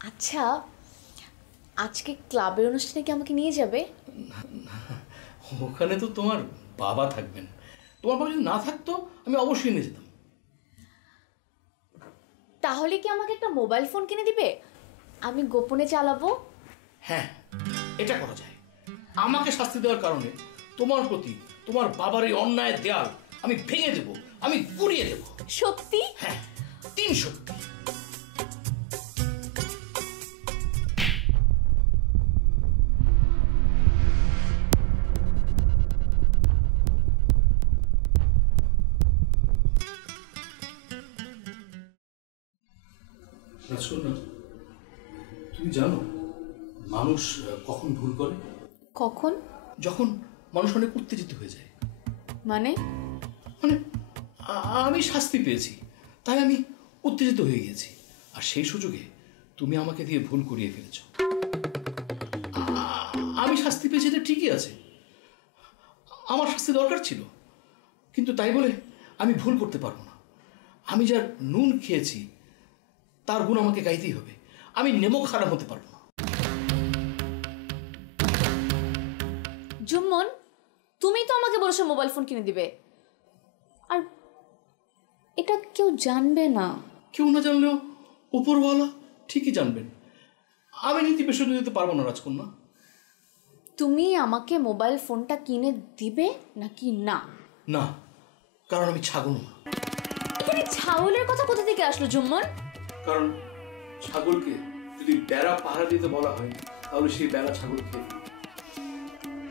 আচ্ছা, আজকে ক্লাবের অনুষ্ঠানে কি আমাকে নিয়ে যাবে? ওখানে তো তোমার বাবা থাকবেন। তোমার বাবা যদি না থাকতো আমি অবশ্যই নিয়ে যেতাম। তাহলে কি আমাকে একটা মোবাইল ফোন কিনে দিবে? আমি গোপনে চালাবো। হ্যাঁ, এটা করা যায়। আমাকে শাস্তি দেওয়ার কারণে তোমার প্রতি তোমার বাবার এই অন্যায়ের দেয়াল আমি ভেঙে দেব, আমি গুড়িয়ে দেব। সত্যি? হ্যাঁ, 3 সত্যি। রাজকন্যা, তুমি জানো মানুষ কখন ভুল করে? কখন? যখন মানুষ অনেক উত্তেজিত হয়ে যায়। মানে? মানে আমি শাস্তি পেয়েছি, তাই আমি উত্তেজিত হয়ে গেছি, আর সেই সুযোগে তুমি আমাকে দিয়ে ভুল করিয়ে ফেলেছ। আমি শাস্তি পেয়েছি, এটা ঠিকই আছে, আমার শাস্তি দরকার ছিল, কিন্তু তাই বলে আমি ভুল করতে পারবো না। আমি যার নুন খেয়েছি তার গুণ আমাকে গাইতেই হবে। আমি নেমো খারাপ হতে পারবো না। জুম্মন, তুমি তো আমাকে বলেছো মোবাইল ফোন কিনে দিবে, আর এটা কেউ জানবে না। কেউ না জানলেও উপরওয়ালা ঠিকই জানবেন। আমি নীতি পেশনে দিতে পারবো না রাজকন্যা। তুমি আমাকে মোবাইল ফোনটা কিনে দিবে নাকি না? না, কারণ আমি ছাগল না। এখানে ছাগলের কথা কোথা থেকে আসলো জুম্মন? কারণ ছাগলকে যদি বেড়া পাহারা দিতে বলা হয় তাহলে সেই বেড়া ছাগল খেয়ে।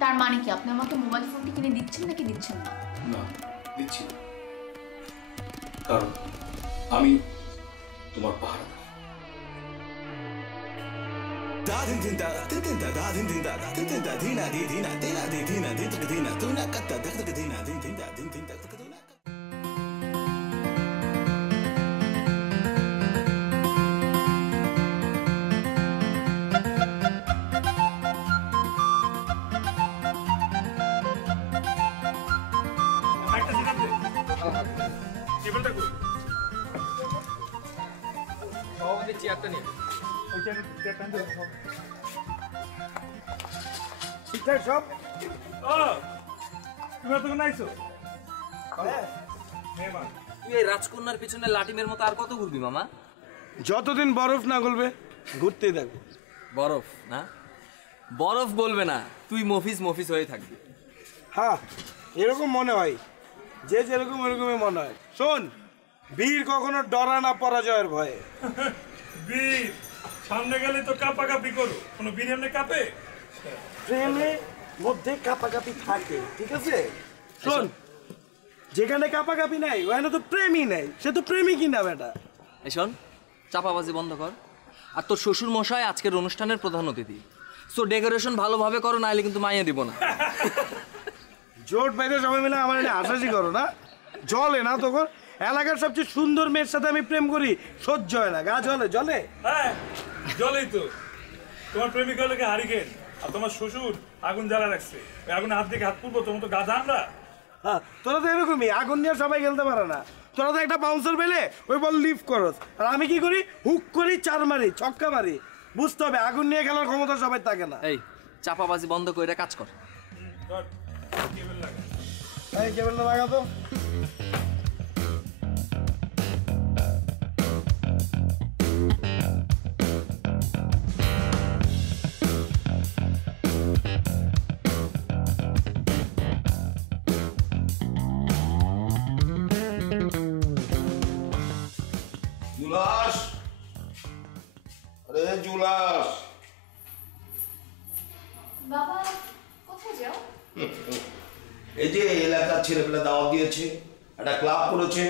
তার মানে কি আপনি আমাকে মোবাইল ফোনটি কিনে দিচ্ছেন নাকি দিচ্ছেন না? না, দিচ্ছি না, কারণ আমি তোমার পাহারা। সভাপতি চেয়ারটা নিয়ে ঠিকঠাক সব? তুমি এতক্ষণ আইছো? তুই এই রাজকন্যার পিছনে লাটিমের মতো আর কত ঘুরবি মামা? যতদিন বরফ না গলবে ঘুরতেই থাকবে। বরফ না, বরফ গলবে না, তুই মফিজ মফিজ হয়ে থাকবি। হ্যাঁ, এরকম মনে হয়, যে যেরকম ওরকমই মনে হয়। শোন, বীর কখনো ডরা না পরাজয়ের ভয়ে। বীর সামনে গেলে তো কাঁপাকাঁপি করো, কোনো বীর এমনি কাঁপে? প্রেমের মধ্যে কাপাকাপি থাকে, ঠিক আছে? শোন, যেখানে কাপাকাপি নাই ওখানে তো প্রেমই নাই, সে তো প্রেমিকই না বেটা। এই শোন, চাপাবাজি বন্ধ কর। আর তোর শ্বশুর মশাই আজকের অনুষ্ঠানের প্রধান অতিথি, সো ডেকোরেশন ভালোভাবে করো, নাহলে কিন্তু মাইয়া দিব না। জোট বাইরে সবাই মিলে আমার হাসাহাসি করো না, জলে না তখন। এলাকার সবচেয়ে সুন্দর মেয়ের সাথে আমি প্রেম করি, সহ্য হয় না, গা জলে জলে। হ্যাঁ, জলেই তো। তোমার প্রেমিকা লোকে হারিকেন, আর তোমার শ্বশুর আগুন জ্বালা রাখছে। ওই আগুনে হাত দিকে হাত পুরবো, তোমার তো গাধা আমরা। হ্যাঁ, তোরা তো এরকমই, আগুন নিয়ে সবাই খেলতে পারে না। তোরা তো একটা বাউন্সার পেলে ওই বল লিফট করস, আর আমি কি করি, হুক করি, চার মারি, ছক্কা মারি। বুঝতে হবে, আগুন নিয়ে খেলার ক্ষমতা সবাই থাকে না। এই চাপাবাজি বন্ধ করে কাজ কর। কেবল লাগা। এই কেবলটা লাগা তো। জুলাস, আরে জুলাস। বাবা কোথায় যাও? এই যে এলাকার ছেলেপেলে দাওয়াত দিয়েছে, একটা ক্লাব করেছে,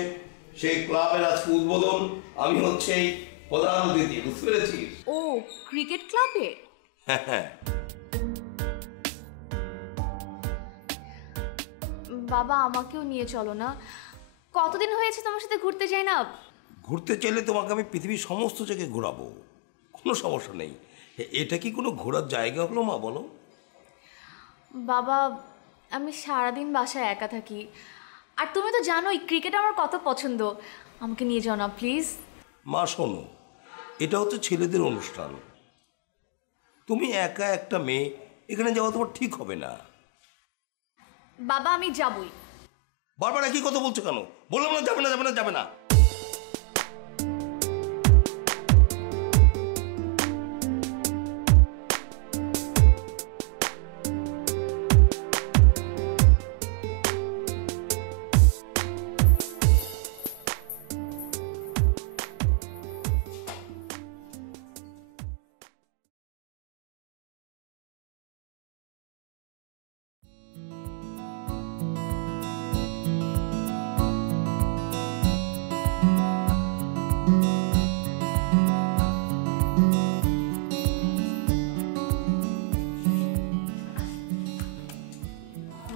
সেই ক্লাবের আজকে উদ্বোধন। আমি হচ্ছে এই প্রধান অতিথি, বুঝতে পেরেছিস? ও, ক্রিকেট ক্লাবে? হ্যাঁ। বাবা আমাকেও নিয়ে চলো না, কতদিন হয়েছে তোমার সাথে ঘুরতে যাই না। ঘুরতে চাইলে তোমাকে আমি পৃথিবীর সমস্ত জায়গায় ঘোরাবো, কোনো সমস্যা নেই। এটা কি কোনো ঘোরার জায়গা হলো মা, বলো? বাবা, আমি সারাদিন বাসায় একা থাকি, আর তুমি তো জানোই ক্রিকেট আমার কত পছন্দ। আমাকে নিয়ে যাও না প্লিজ। মা শোনো, এটা হচ্ছে ছেলেদের অনুষ্ঠান। তুমি একা একটা মেয়ে, এখানে যাওয়া তোমার ঠিক হবে না। বাবা আমি যাবই। বারবার একই কথা বলছো কেন? বললাম না যাবে না, যাবে না, যাবে না।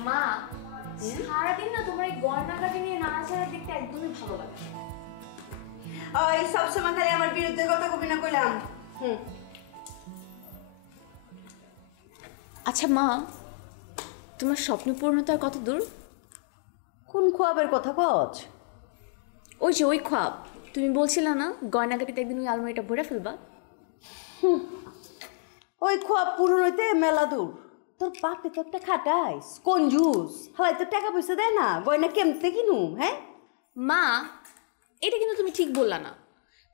মা সারাদিন না তোমার এই গয়নাগাটি নিয়ে নাড়াচাড়া দেখতে একদমই ভালো লাগে না। ওই সবসময় খালি আমার বিরুদ্ধে কথা কবি না কইলাম। আচ্ছা মা, তোমার স্বপ্ন পূর্ণতার কত দূর? কোন খোয়াবের কথা কচ? ওই যে ওই খাপ, তুমি বলছিলে না গয়নাগাটিতে একদিন ওই আলমারিটা ভরে ফেলবা। ওই খোয়াব পূরণ হইতে মেলা দূর। তোর বাপে তো একটা খাটাইস কঞ্জুস, হালাই তো টাকা পয়সা দেয় না, গয়না কেমতে কিনু? হ্যাঁ মা, এটা কিন্তু তুমি ঠিক বললা না।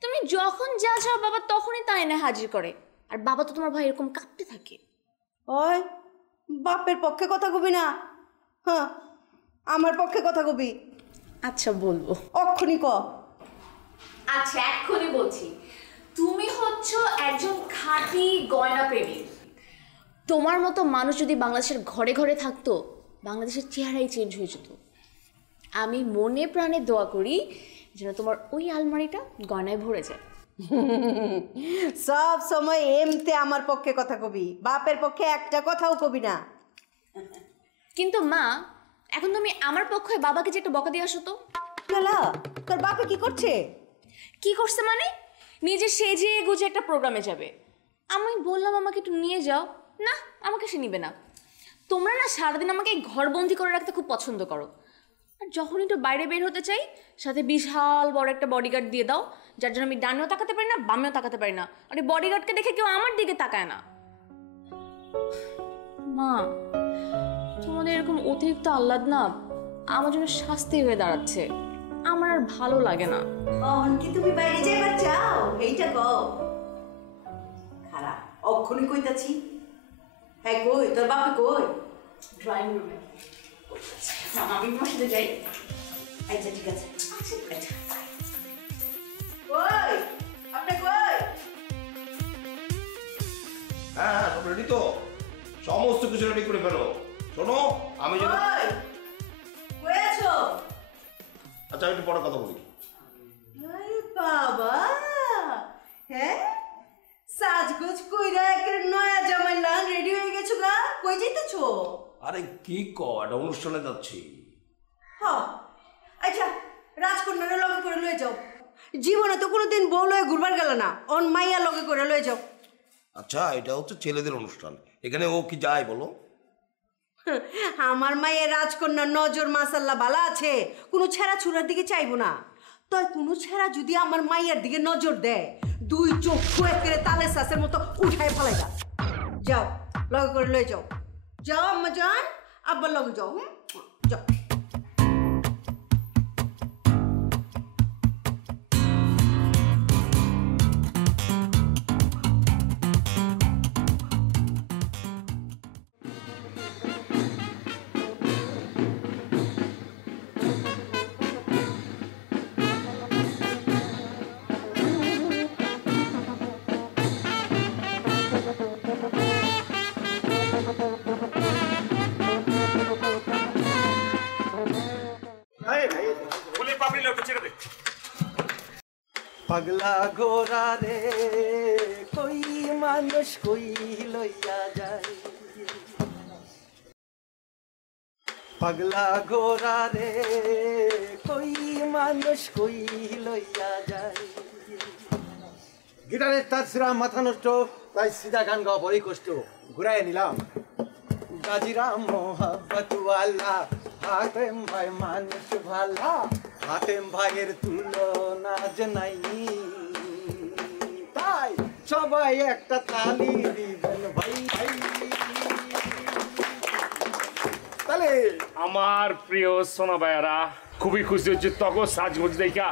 তুমি যখন যা চাও বাবা তখনই তা এনে হাজির করে, আর বাবা তো তোমার ভাই এরকম কাঁপতে থাকে। ওই বাপের পক্ষে কথা কবি না, হ্যাঁ আমার পক্ষে কথা কবি। আচ্ছা বলবো, অক্ষণি ক। আচ্ছা এক্ষুনি বলছি। তুমি হচ্ছ একজন খাঁটি গয়না প্রেমী। তোমার মতো মানুষ যদি বাংলাদেশের ঘরে ঘরে থাকতো, বাংলাদেশের চেহারাই চেঞ্জ হয়ে যেত। আমি মনে প্রাণে দোয়া করি যেন তোমার ওই আলমারিটা গয়নায় ভরে যায়। সব সময় এমতে আমার পক্ষে কথা কবি, বাপের পক্ষে একটা কথাও কবি না। কিন্তু মা, এখন তুমি আমার পক্ষে বাবাকে যে একটা বকা দিয়ে আসো তো। গেলা তোর বাপে কি করছে? কি করছে মানে? নিজে সেজে গুজে একটা প্রোগ্রামে যাবে। আমি বললাম আমাকে একটু নিয়ে যাও, না আমাকে সে নিবে না। তোমরা না সারাদিন আমাকে ঘরবন্দি করে রাখতে খুব পছন্দ করো, আর যখন একটু বাইরে বের হতে চাই সাথে বিশাল বড় একটা বডিগার্ড দিয়ে দাও, যার জন্য আমি ডানেও তাকাতে পারি না বামেও তাকাতে পারি না, আর এই বডিগার্ডকে দেখে কেউ আমার দিকে তাকায় না। মা, তোমাদের এরকম অতিরিক্ত আহ্লাদ না আমার জন্য শাস্তি হয়ে দাঁড়াচ্ছে। আমার আর ভালো লাগে না। অহন কি তুমি বাইরে যাইবার চাও? এইটা কও। খারাপ অক্ষণই কইতাছি। হ্যাঁ কই তোর বাপে কই? ড্রয়িং রুমে। আমি তোমার সাথে যাই। আচ্ছা ঠিক আছে। আচ্ছা কই আপনি কই? হ্যাঁ হ্যাঁ, সব রেডি তো? সমস্ত কিছু রেডি করে ফেলো। শোনো, আমি যদি কই কই আছো? আচ্ছা আমি একটু পরে কথা বলি। আরে বাবা, হ্যাঁ সাজগোজ কইরা একের নয়া জামাই লান রেডি হয়ে গেছো গা? কই যাইতেছো? আরে কি একটা অনুষ্ঠানে যাচ্ছি। হ্যাঁ আচ্ছা, রাজকন্যারে লগে করে লয়ে যাও। জীবনে তো কোনোদিন বউ লয়ে ঘুরবার গেল না, অন মাইয়া লগে করে লয়ে যাও। আচ্ছা এটা হচ্ছে ছেলেদের অনুষ্ঠান, এখানে ও কি যায় বলো? আমার মায়ের রাজকন্যার নজর মাসাল্লাহ ভালো আছে, কোনো ছেঁড়া ছুড়ার দিকে চাইবো না। তয় কোনো ছেঁড়া যদি আমার মায়ের দিকে নজর দেয়, দুই চক্ষু একেবারে তালে শাসের মতো উঠায় ফেলাই দা। যাও লগে করে লয়ে যাও। যাও আম্মা জান, আব্বার লগে যাও। যাও। পাগলা গোরা রে কই মানুষ কই লইয়া যায়, পাগলা গোরা রে কই মানুষ কই লইয়া যায়। গিটারের তার সিরা মাথা নষ্ট, তাই সিধা গান গাওয়া বড়ই কষ্ট, ঘুরাই নিলাম। গাজিরাম মোহাব্বতওয়ালা হাতেম ভাই মানুষ ভালা, হাতেম ভাইয়ের তুলনা যে নাই। সবাই একটা তালি দিবেন ভাই ভাই। তাহলে আমার প্রিয় সোনা ভাইয়ারা, খুবই খুশি হচ্ছে তখন সাজগোজ দেখা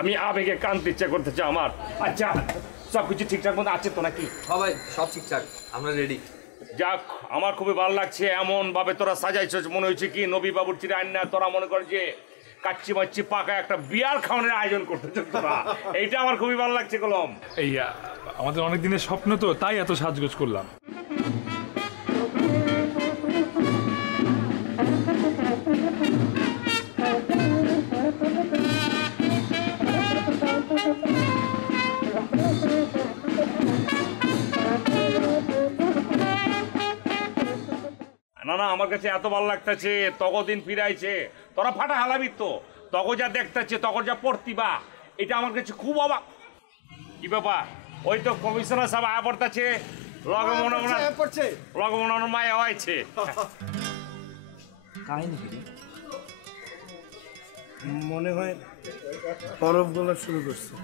আমি আবেগে কানতে ইচ্ছা করতেছে আমার। আচ্ছা, সব কিছু ঠিকঠাক মতো আছে তো নাকি? সবাই সব ঠিকঠাক, আমরা রেডি। যাক, আমার খুবই ভালো লাগছে এমন ভাবে তোরা সাজাইছিস, মনে হচ্ছে কি নবী বাবুর চিরে আইন না, তোরা মনে কর যে কাচ্চি মাচ্চি পাকা একটা বিয়ার খাওয়ানোর আয়োজন করতেছ তোরা। এইটা আমার খুবই ভালো লাগছে কলম। এই আমাদের অনেক দিনের স্বপ্ন তো, তাই এত সাজগোজ করলাম। না না, আমার কাছে এত ভালো লাগতেছে, তকদিন ফিরাইছে, তোরা ফাটা হালাবি তো, তক যা দেখতেছে, তখন যা পড়তিবা, এটা আমার কাছে খুব অবাক। কি ব্যাপার? ওই তো কমিশনার সাহেব আয়া পড়তেছে, লগে মনে মনে মায়া হয়েছে। কাহিনী কি? মনে হয় বরফ গলা শুরু করছে।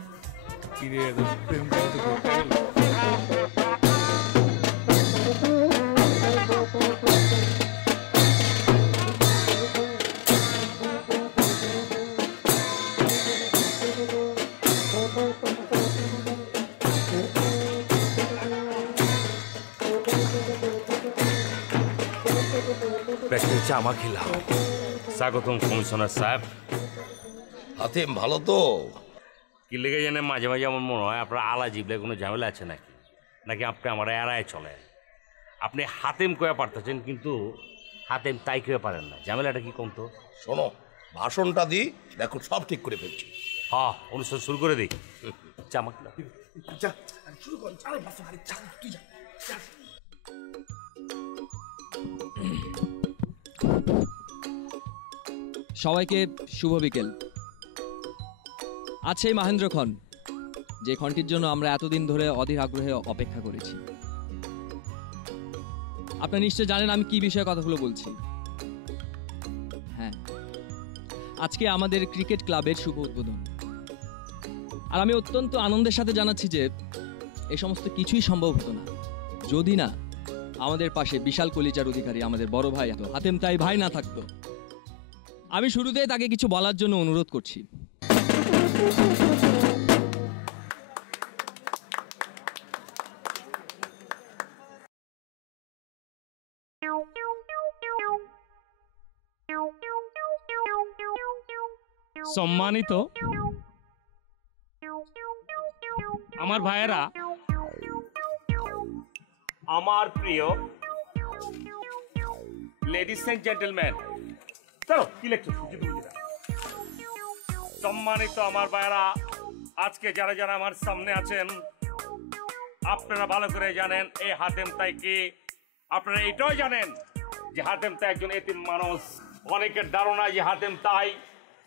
চা খিলাও। স্বাগতম কমিশনার সাহেব। হাতেম ভালো তো? কি লেগে জানে মাঝে মাঝে আমার মনে হয় আপনার আলা জিবলে কোনো ঝামেলা আছে নাকি, নাকি আপনি আমার এড়ায় চলে। আপনি হাতেম কয়ে পারতেছেন, কিন্তু হাতেম তাই কয়ে পারেন না। ঝামেলাটা কি কম তো? শোনো, ভাষণটা দিই, দেখো সব ঠিক করে ফেলছি। হ্যাঁ, অনুষ্ঠান শুরু করে দিই। চামাক সবাইকে শুভ বিকেল। আজ সেই মাহেন্দ্র খন, যে ক্ষণটির জন্য আমরা এতদিন ধরে অধীর আগ্রহে অপেক্ষা করেছি। আপনারা নিশ্চয় জানেন আমি কি বিষয়ে কথাগুলো বলছি। হ্যাঁ, আজকে আমাদের ক্রিকেট ক্লাবের শুভ উদ্বোধন। আর আমি অত্যন্ত আনন্দের সাথে জানাচ্ছি যে এই সমস্ত কিছুই সম্ভব হতো না যদি না আমাদের পাশে বিশাল কলিজার অধিকারী আমাদের বড় ভাই হাতেম তাই ভাই না থাকতো। আমি শুরুতেই তাকে কিছু বলার জন্য অনুরোধ করছি। সম্মানিত আমার ভাইয়েরা, আমার প্রিয় লেডিস এন্ড জেন্টলম্যান, চলো কি লেখছো, সম্মানিত আমার ভাইয়েরা, আজকে যারা যারা আমার সামনে আছেন, আপনারা ভালো করে জানেন এই হাতেম তাই কি। আপনারা এটাও জানেন যে হাতেম তাই একজন এতিম মানুষ। অনেকের ধারণা যে হাতেম তাই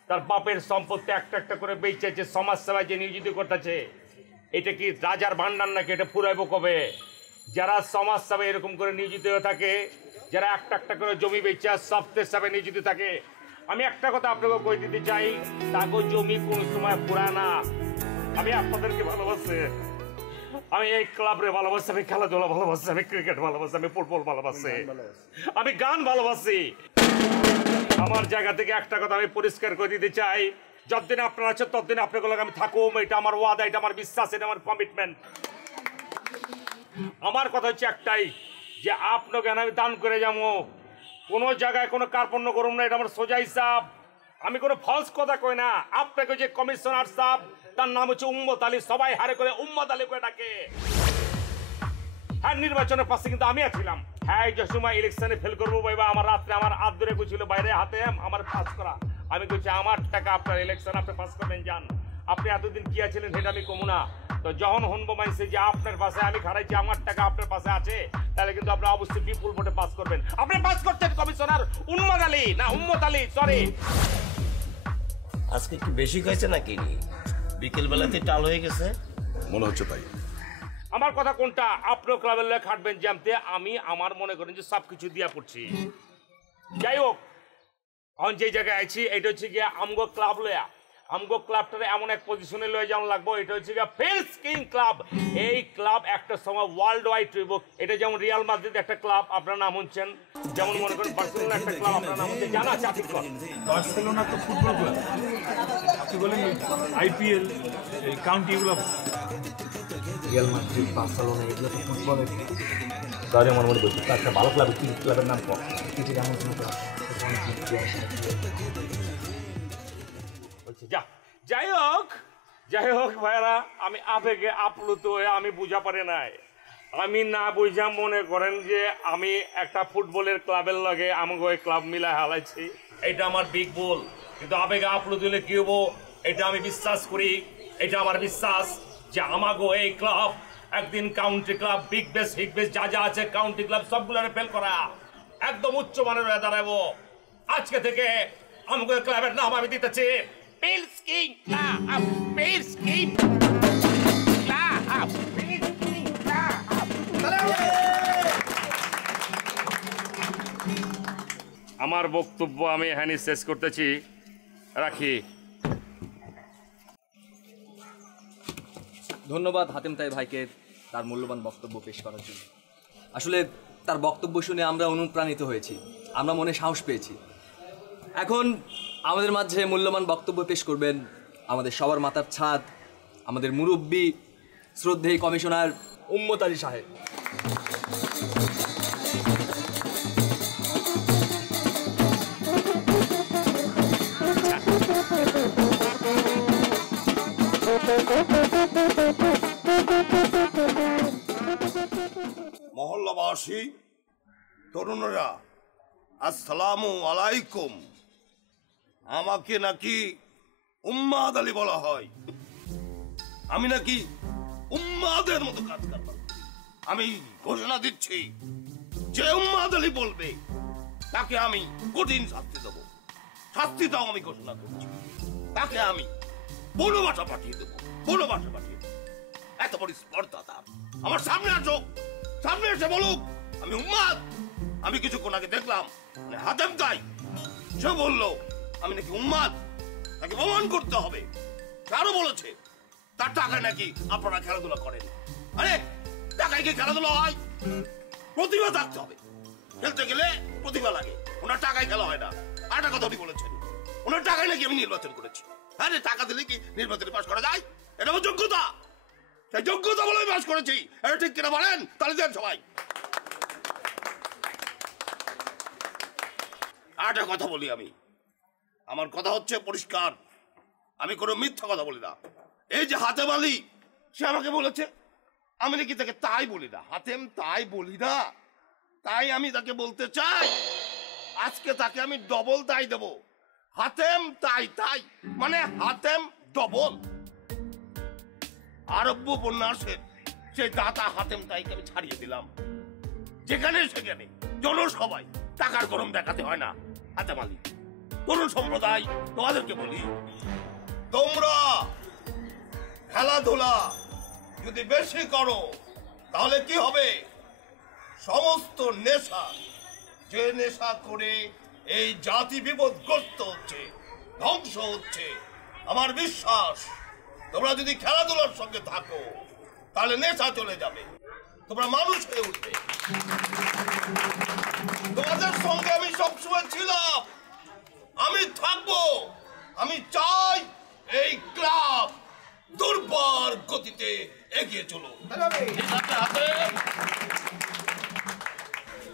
তার বাপের সম্পত্তি একটা একটা করে বেচেছে, সমাজ সেবায় যে নিয়োজিত করতেছে। এটা কি রাজার ভান্ডার নাকি? এটা ফুরাইব কবে? যারা সমাজ সেবায় এরকম করে নিয়োজিত হয়ে থাকে, যারা একটা একটা করে জমি বেচে সফটের সেবায় নিয়োজিত থাকে, আমি একটা কথা আপনাকে কই দিতে চাই, তাকে জমি কোনো সময় ফুরায় না। আমি আপনাদেরকে ভালোবাসি, আমি এই ক্লাবরে ভালোবাসি, আমি খেলাধুলা ভালোবাসি, আমি ক্রিকেট ভালোবাসি, আমি ফুটবল ভালোবাসি, আমি গান ভালোবাসি। আমার জায়গা থেকে একটা কথা আমি পরিষ্কার করে দিতে চাই, যতদিন আপনারা আছেন ততদিন আপনাদের লগে আমি থাকুম। এটা আমার ওয়াদা, এটা আমার বিশ্বাস, এটা আমার কমিটমেন্ট। আমার কথা হচ্ছে একটাই, যে আপনাকে আমি দান করে যাবো, কোনো জায়গায় কোনো কার্পণ্য করুন না, এটা আমার সোজা হিসাব। আমি কোনো ফলস কথা কই না। আপনাকে যে কমিশনার সাহেব, তার নাম হচ্ছে উম্মত আলী, সবাই হারে করে উম্মত আলী করে ডাকে। হ্যাঁ, নির্বাচনের পাশে কিন্তু আমি আছিলাম। হ্যাঁ, যে সময় ইলেকশনে ফেল করবো ভাইবা, আমার রাত্রে আমার হাত ধরে গেছিল বাইরে হাতে আমার পাস করা। আমি বলছি আমার টাকা আপনার ইলেকশন আপনি পাস করবেন, যান। আপনি এতদিন কি আছিলেন সেটা আমি কমু না। তো যখন শুনবো মাইছে যে আপনার পাশে আমি খারাইছি, আমার টাকা আপনার পাশে আছে, তাহলে কিন্তু আপনি অবশ্যই বিপুল ভোটে পাস করবেন। আপনি পাস করছেন কমিশনার উম্মত আলী, না উম্মত আলী, সরি। আজকে একটু বেশি খাইছে নাকি? বিকেল বেলাতে টাল হয়ে গেছে মনে হচ্ছে তাই। আমার কথা কোনটা? আপনার ক্লাবের লোক খাটবেন জানতে, আমি আমার মনে করেন যে সবকিছু দিয়া পড়ছি। যাই হোক, এখন যে জায়গায় আছি এটা হচ্ছে গিয়ে আমগো ক্লাব লয়া। আমগো ক্লাবটারে এমন এক পজিশনে লয়ে যাওয়া লাগবো, এটা হচ্ছে ফিল্ডস কিং ক্লাব। এই ক্লাব একটা সময় ওয়ার্ল্ড ওয়াইড হইব। এটা যেমন রিয়াল মাদ্রিদ একটা ক্লাব আপনার নাম শুনছেন, যেমন মনে করেন বার্সেলোনা একটা ক্লাব আপনার নাম শুনছেন, জানা আছে আপনি ক্লাব। বার্সেলোনা তো ফুটবল ক্লাব, কি বলেন আইপিএল, এই কাউন্টি এগুলো। রিয়াল মাদ্রিদ, বার্সেলোনা এগুলো তো ফুটবলের। তাহলে আমার মনে করছি একটা ভালো ক্লাব, কি ক্লাবের নাম কম কিছু এমন কোনো ক্লাব। যাই হোক ভাইরা, আমি আবেগে আপ্লুত হয়ে আমি বুঝা পারে নাই। আমি না বুঝা মনে করেন যে আমি একটা ফুটবলের ক্লাবের লগে আমাকে ওই ক্লাব মিলা হালাইছি, এটা আমার বিগ ভুল। কিন্তু আবেগে আপ্লুত হলে কি হবো, এটা আমি বিশ্বাস করি, এটা আমার বিশ্বাস যে আমাগো এই ক্লাব একদিন কাউন্টি ক্লাব, বিগ বেস, হিগ বেস যা যা আছে কাউন্টি ক্লাব সবগুলোরে ফেল করা একদম উচ্চ মানের হয়ে দাঁড়াবো। আজকে থেকে আমাকে ক্লাবের নাম আমি দিতেছি fields king club, fields king club, fields king club. আমার বক্তব্য আমি এখানে শেষ করতেছি, রাখি। ধন্যবাদ হাতেম তাই ভাইকে তার মূল্যবান বক্তব্য পেশ করার জন্য। আসলে তার বক্তব্য শুনে আমরা অনুপ্রাণিত হয়েছি, আমরা মনে সাহস পেয়েছি। এখন আমাদের মাঝে মূল্যবান বক্তব্য পেশ করবেন আমাদের সবার মাথার ছাদ, আমাদের মুরব্বী শ্রদ্ধেয় কমিশনার উম্মত আলী সাহেব। মহল্লাবাসী, তরুণরা, আসসালামু আলাইকুম। আমাকে নাকি উম্মাদ আলী বলা হয়, আমি নাকি উম্মাদের মতো কাজ করব। আমি ঘোষণা দিচ্ছি, যে উম্মাদ আলী বলবে তাকে আমি কঠিন শাস্তি দেব। শাস্তিটাও আমি ঘোষণা করছি, তাকে আমি বনবাসা পাঠিয়ে দেবো, বনবাসা পাঠিয়ে দেবো। এত বড় স্পর্ধা তার। আমার সামনে আসো, সামনে এসে বলুক আমি উম্মাদ। আমি কিছুক্ষণ আগে দেখলাম মানে হাতেম তাই, সে বললো আমি নাকি উম্মাদ, তাকে প্রমাণ করতে হবে। কারো বলেছে তার টাকায় নাকি আপনারা খেলাধুলা করেন। আরে টাকায় কি খেলাধুলা হয়? প্রতিভা থাকতে হবে, খেলতে গেলে প্রতিভা লাগে। ওনার টাকায় খেলা হয় না। আরেকটা কথা উনি বলেছেন, ওনার টাকায় নাকি আমি নির্বাচন করেছি। আরে টাকা দিলে কি নির্বাচনে পাশ করা যায়? এটা আমার যোগ্যতা, সেই যোগ্যতা বলে আমি পাশ করেছি। এটা ঠিক কিনা বলেন? তাহলে দেন সবাই। আরেকটা কথা বলি আমি, আমার কথা হচ্ছে পরিষ্কার, আমি কোনো মিথ্যা কথা বলি না। এই যে হাতেম আলী, সে আমাকে বলেছে, আমি নাকি তাকে তাই বলি না। হাতেম তাই বলি না, তাই আমি তাকে বলতে চাই আজকে তাকে আমি ডবল তাই দেব। হাতেম তাই তাই মানে হাতেম ডবল। আরব্য উপন্যাসের সেই দাতা হাতেম তাইকে আমি ছাড়িয়ে দিলাম। যেখানে সেখানে জনসভায় টাকার গরম দেখাতে হয় না। হাতেম আলী, তরুণ সম্প্রদায়, তোমাদেরকে বলি, তোমরা খেলাধুলা যদি বেশি করো তাহলে কি হবে? সমস্ত নেশা, যে নেশা করে এই জাতি বিপদগ্রস্ত হচ্ছে, ধ্বংস হচ্ছে, আমার বিশ্বাস তোমরা যদি খেলাধুলার সঙ্গে থাকো তাহলে নেশা চলে যাবে, তোমরা মানুষ হয়ে উঠবে। তোমাদের সঙ্গে আমি সবসময় ছিলাম, আমি থাকবো। আমি চাই এই ক্লাব দুর্বার গতিতে এগিয়ে চলো।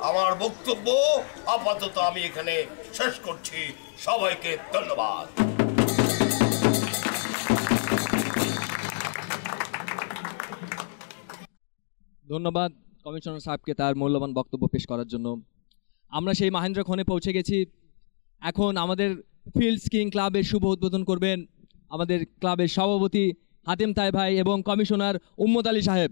আমার বক্তব্য আপাতত আমি এখানে শেষ করছি। সবাইকে ধন্যবাদ। ধন্যবাদ কমিশনার সাহেবকে তার মূল্যবান বক্তব্য পেশ করার জন্য। আমরা সেই মাহেন্দ্রক্ষণে পৌঁছে গেছি। এখন আমাদের ফিল্ডস কিং ক্লাবের শুভ উদ্বোধন করবেন আমাদের ক্লাবের সভাপতি হাতেম তাই ভাই এবং কমিশনার উম্মত আলী সাহেব।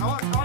খাওয়া